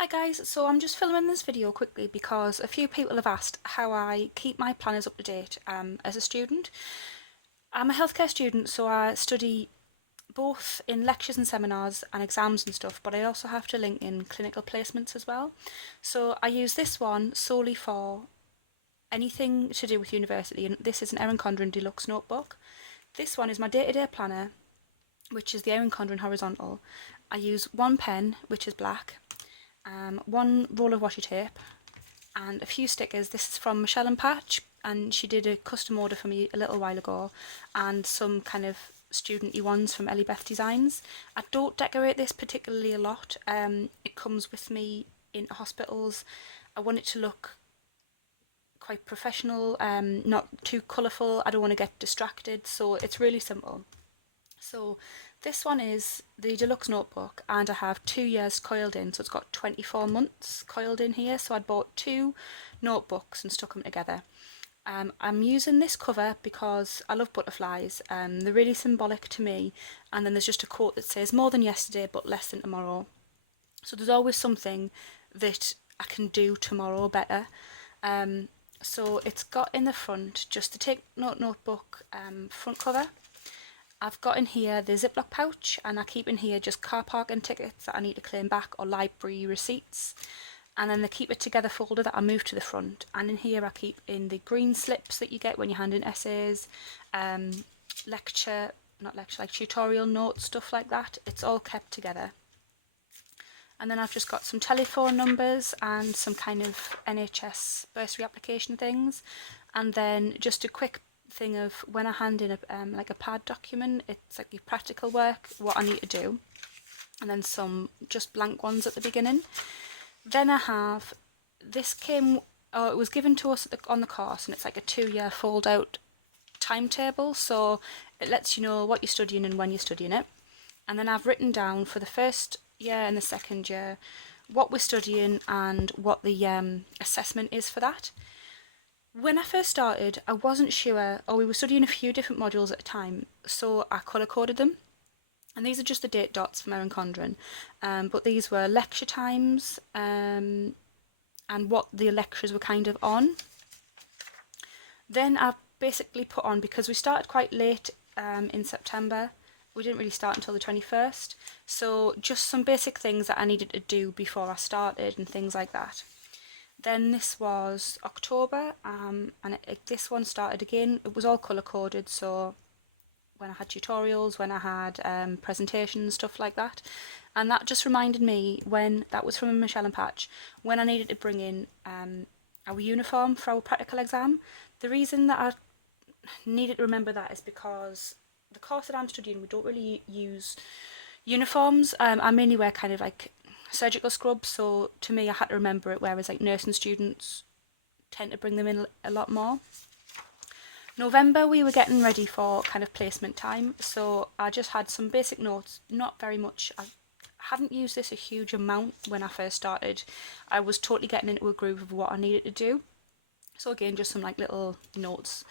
Hi guys, so I'm just filming this video quickly because a few people have asked how I keep my planners up to date as a student. I'm a healthcare student, so I study both in lectures and seminars and exams and stuff, but I also have to link in clinical placements as well. So I use this one solely for anything to do with university, and this is an Erin Condren deluxe notebook. This one is my day-to-day planner, which is the Erin Condren horizontal. I use one pen, which is black, one roll of washi tape, and a few stickers. This is from Michelle and Patch, and she did a custom order for me a little while ago, and some kind of student-y ones from Ellie Beth Designs. I don't decorate this particularly a lot. It comes with me in hospitals. I want it to look quite professional, not too colourful. I don't want to get distracted, so it's really simple. So this one is the deluxe notebook, and I have 2 years coiled in, so it's got 24 months coiled in here. So I bought two notebooks and stuck them together. I'm using this cover because I love butterflies. They're really symbolic to me, and then there's just a quote that says more than yesterday but less than tomorrow. So there's always something that I can do tomorrow better. So it's got in the front just the Take Note notebook front cover. I've got in here the Ziploc pouch, and I keep in here just car parking tickets that I need to claim back or library receipts. And then the Keep It Together folder that I move to the front. And in here I keep in the green slips that you get when you hand in essays, like tutorial notes, stuff like that. It's all kept together. And then I've just got some telephone numbers and some kind of NHS bursary application things. And then just a quick thing of when I hand in a pad document, it's like your practical work, what I need to do. And then some just blank ones at the beginning. Then I have, it was given to us on the course, and it's like a 2-year fold out timetable. So it lets you know what you're studying and when you're studying it. And then I've written down for the first year and the second year what we're studying and what the assessment is for that. When I first started, I wasn't sure, or we were studying a few different modules at a time, so I colour coded them. And these are just the date dots from Erin Condren, but these were lecture times and what the lectures were kind of on. Then I basically put on, because we started quite late in September, we didn't really start until the 21st, so just some basic things that I needed to do before I started and things like that. Then this was October, and this one started again. It was all colour coded, so when I had tutorials, when I had presentations, stuff like that. And that just reminded me, when that was from Michelle and Patch, when I needed to bring in our uniform for our practical exam. The reason that I needed to remember that is because the course that I'm studying, we don't really use uniforms. I mainly wear kind of like surgical scrubs, so to me I had to remember it, whereas like nursing students tend to bring them in a lot more. November we were getting ready for kind of placement time, so I just had some basic notes, not very much. I hadn't used this a huge amount when I first started. I was totally getting into a groove of what I needed to do, so again just some like little notes.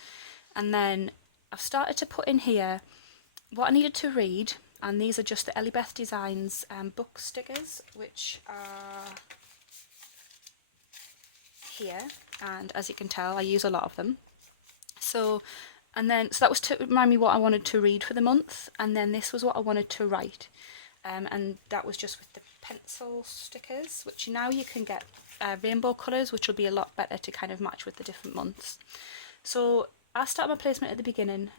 And then I've started to put in here what I needed to read, and these are just the Ellie Beth Designs book stickers, which are here, and as you can tell I use a lot of them. So that was to remind me what I wanted to read for the month, and then this was what I wanted to write, and that was just with the pencil stickers, which now you can get rainbow colours, which will be a lot better to kind of match with the different months. So I started my placement at the beginning,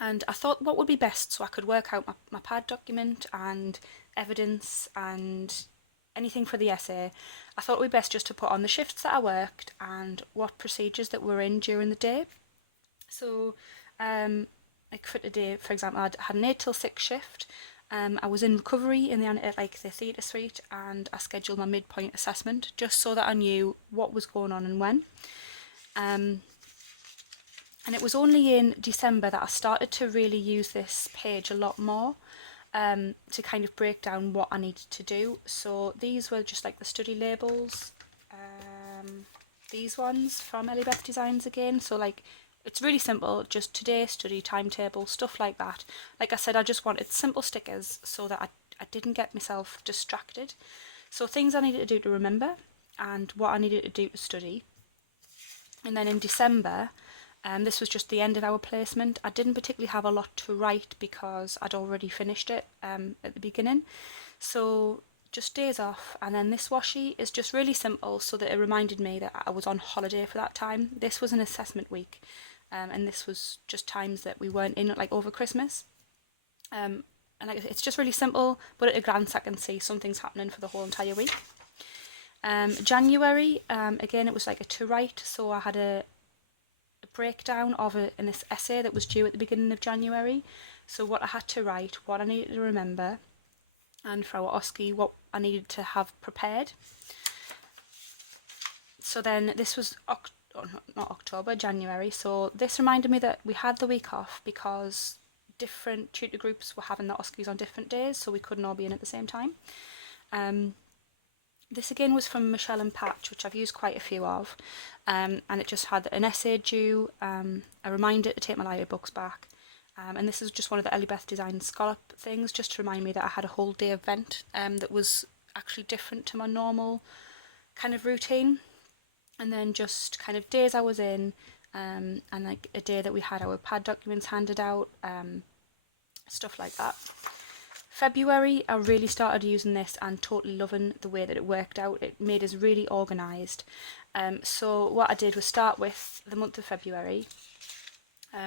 and I thought what would be best, so I could work out my pad document and evidence and anything for the essay. I thought it would be best just to put on the shifts that I worked and what procedures that were in during the day. So like for today, for example, I had an 8 till 6 shift. I was in recovery in the theatre suite, and I scheduled my midpoint assessment just so that I knew what was going on and when. And it was only in December that I started to really use this page a lot more, to kind of break down what I needed to do. So these were just like the study labels, these ones from Ellie Beth Designs again. So like, it's really simple, just today, study, timetable, stuff like that. Like I said, I just wanted simple stickers so that I didn't get myself distracted. So things I needed to do to remember and what I needed to do to study. And then in December, this was just the end of our placement. I didn't particularly have a lot to write because I'd already finished it at the beginning. So just days off, and then this washi is just really simple so that it reminded me that I was on holiday for that time. This was an assessment week, and this was just times that we weren't in, like over Christmas. And it's just really simple, but at a glance I can see something's happening for the whole entire week. January, again, it was like a to write, so I had a breakdown of an essay that was due at the beginning of January. So what I had to write, what I needed to remember, and for our OSCE, what I needed to have prepared. So then this was not October, January. So this reminded me that we had the week off because different tutor groups were having the OSCEs on different days, so we couldn't all be in at the same time. This again was from Michelle and Patch, which I've used quite a few of, and it just had an essay due, a reminder to take my library books back, and this is just one of the Elibeth Design Scallop things, just to remind me that I had a whole day event that was actually different to my normal kind of routine. And then just kind of days I was in, and like a day that we had our pad documents handed out, stuff like that. February, I really started using this and totally loving the way that it worked out. It made us really organised. So what I did was start with the month of February.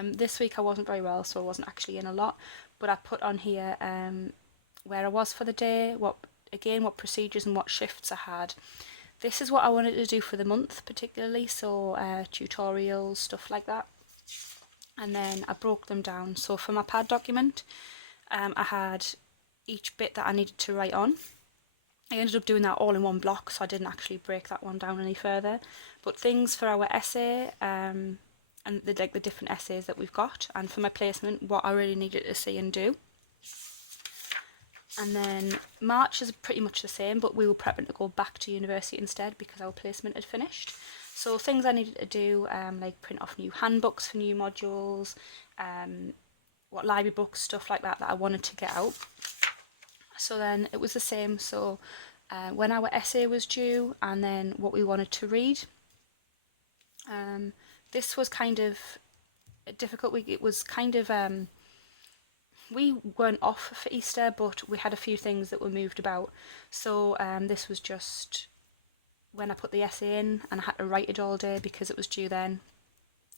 This week I wasn't very well, so I wasn't actually in a lot, but I put on here where I was for the day, what procedures and what shifts I had. This is what I wanted to do for the month particularly, so tutorials, stuff like that. And then I broke them down. So for my pad document, I had each bit that I needed to write on. I ended up doing that all in one block, so I didn't actually break that one down any further. But things for our essay, and the different essays that we've got, and for my placement, what I really needed to see and do. And then March is pretty much the same, but we were prepping to go back to university instead because our placement had finished. So things I needed to do, like print off new handbooks for new modules, what library books, stuff like that I wanted to get out. So then it was the same, so when our essay was due and then what we wanted to read. This was kind of a difficult week. It was kind of, we weren't off for Easter, but we had a few things that were moved about. So this was just when I put the essay in and I had to write it all day because it was due then.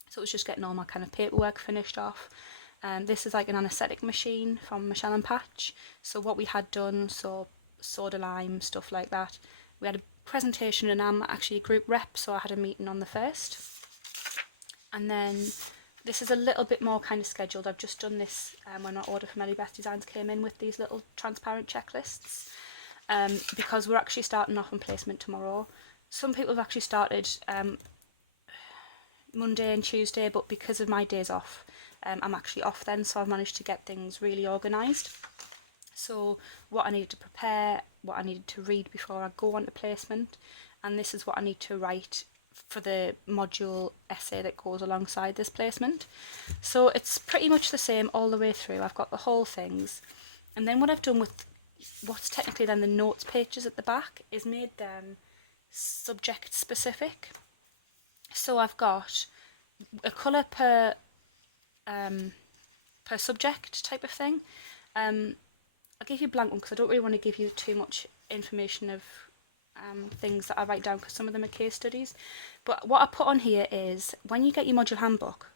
So it was just getting all my kind of paperwork finished off. This is like an anaesthetic machine from Michelle and Patch. So what we had done, so soda lime, stuff like that. We had a presentation and I'm actually a group rep, so I had a meeting on the 1st. And then this is a little bit more kind of scheduled. I've just done this when my order from Elibeth Designs came in with these little transparent checklists, because we're actually starting off on placement tomorrow. Some people have actually started Monday and Tuesday, but because of my days off, I'm actually off then, so I've managed to get things really organised. So what I needed to prepare, what I needed to read before I go on to placement, and this is what I need to write for the module essay that goes alongside this placement. So it's pretty much the same all the way through. I've got the whole things, and then what I've done with what's technically then the notes pages at the back is made them subject specific. So I've got a colour per subject type of thing. I'll give you a blank one because I don't really want to give you too much information of things that I write down because some of them are case studies. But what I put on here is when you get your module handbook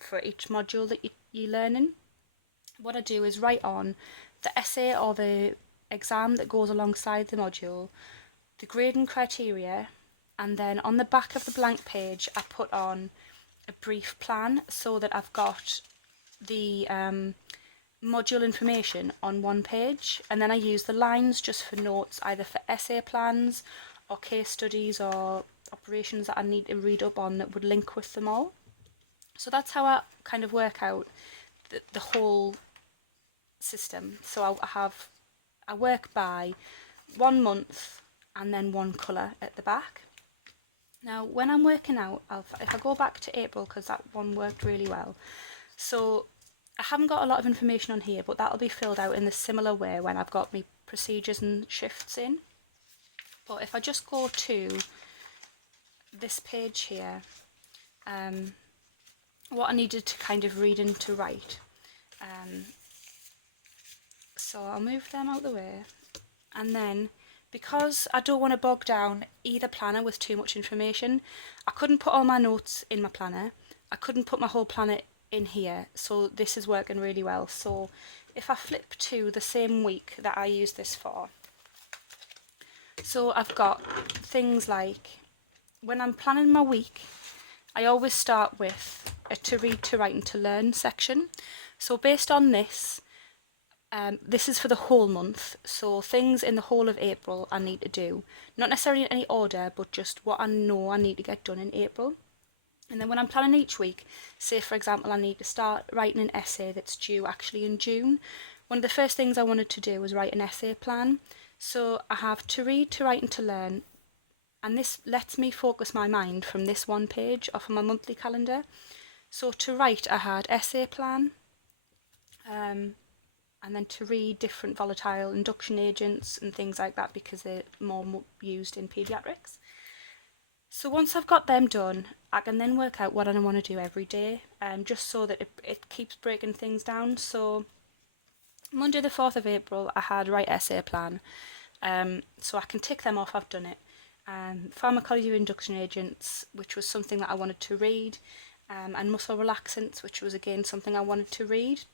for each module that you're learning, what I do is write on the essay or the exam that goes alongside the module, the grading criteria, and then on the back of the blank page I put on a brief plan so that I've got the module information on one page, and then I use the lines just for notes, either for essay plans or case studies or operations that I need to read up on that would link with them all. So that's how I kind of work out the whole system. So I work by 1 month and then one colour at the back. Now when I'm working out, if I go back to April, because that one worked really well, so I haven't got a lot of information on here, but that'll be filled out in a similar way when I've got my procedures and shifts in. But if I just go to this page here, what I needed to kind of read and to write. So I'll move them out of the way, and then because I don't want to bog down either planner with too much information, I couldn't put all my notes in my planner. I couldn't put my whole planner in here, so this is working really well. So if I flip to the same week that I use this for, so I've got things like, when I'm planning my week, I always start with a to read, to write and to learn section. So based on this, this is for the whole month, so things in the whole of April I need to do. Not necessarily in any order, but just what I know I need to get done in April. And then when I'm planning each week, say for example I need to start writing an essay that's due actually in June, one of the first things I wanted to do was write an essay plan. So I have to read, to write and to learn, and this lets me focus my mind from this one page off of my monthly calendar. So to write I had essay plan, and then to read different volatile induction agents and things like that because they're more used in paediatrics. So once I've got them done, I can then work out what I want to do every day, just so that it keeps breaking things down. So Monday the 4th of April I had write essay plan, so I can tick them off, I've done it. Pharmacology of induction agents, which was something that I wanted to read, and muscle relaxants, which was again something I wanted to read.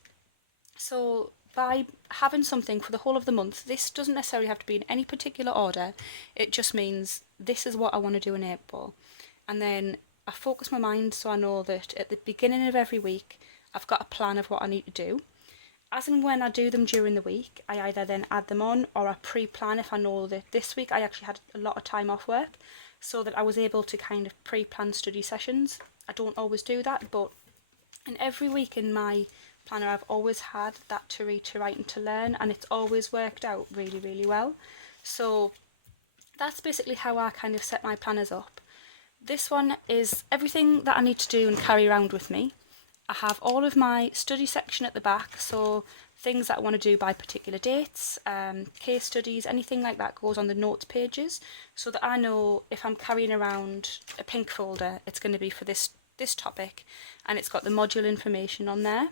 So by having something for the whole of the month, this doesn't necessarily have to be in any particular order, it just means this is what I want to do in April. And then I focus my mind so I know that at the beginning of every week I've got a plan of what I need to do. As and when I do them during the week, I either then add them on or I pre-plan if I know that this week I actually had a lot of time off work, so that I was able to kind of pre-plan study sessions. I don't always do that, but in every week in my planner I've always had that to read, to write and to learn, and it's always worked out really, really well. So that's basically how I kind of set my planners up. This one is everything that I need to do and carry around with me. I have all of my study section at the back, so things that I want to do by particular dates, case studies, anything like that goes on the notes pages, so that I know if I'm carrying around a pink folder, it's going to be for this topic, and it's got the module information on there.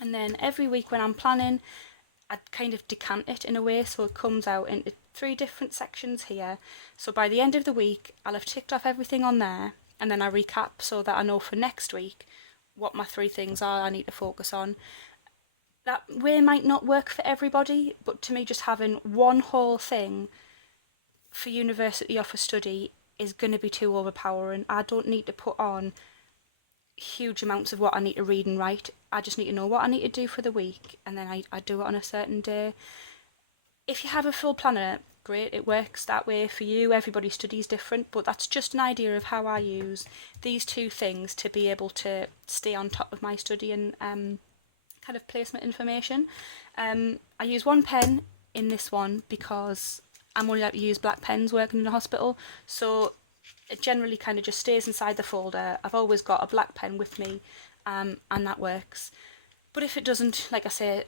And then every week when I'm planning, I kind of decant it in a way so it comes out into 3 different sections here. So by the end of the week I'll have ticked off everything on there, and then I recap so that I know for next week what my 3 things are I need to focus on. That way might not work for everybody, but to me just having one whole thing for university or for study is going to be too overpowering. I don't need to put on huge amounts of what I need to read and write. I just need to know what I need to do for the week, and then I do it on a certain day. If you have a full planner, great, it works that way for you. Everybody studies different, but that's just an idea of how I use these 2 things to be able to stay on top of my study and kind of placement information. I use 1 pen in this one because I'm only allowed to use black pens working in a hospital, so it generally kind of just stays inside the folder. I've always got a black pen with me, and that works. But if it doesn't, like I say,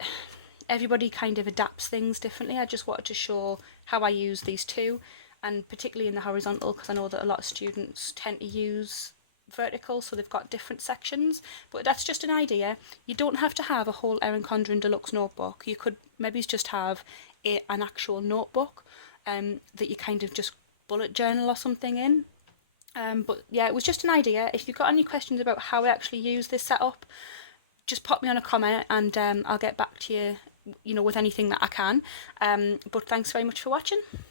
everybody kind of adapts things differently. I just wanted to show how I use these 2, and particularly in the horizontal, because I know that a lot of students tend to use vertical, so they've got different sections. But that's just an idea. You don't have to have a whole Erin Condren deluxe notebook. You could maybe just have an actual notebook that you kind of just bullet journal or something in. But yeah, it was just an idea. If you've got any questions about how I actually use this setup, just pop me on a comment, and I'll get back to you, with anything that I can. But thanks very much for watching.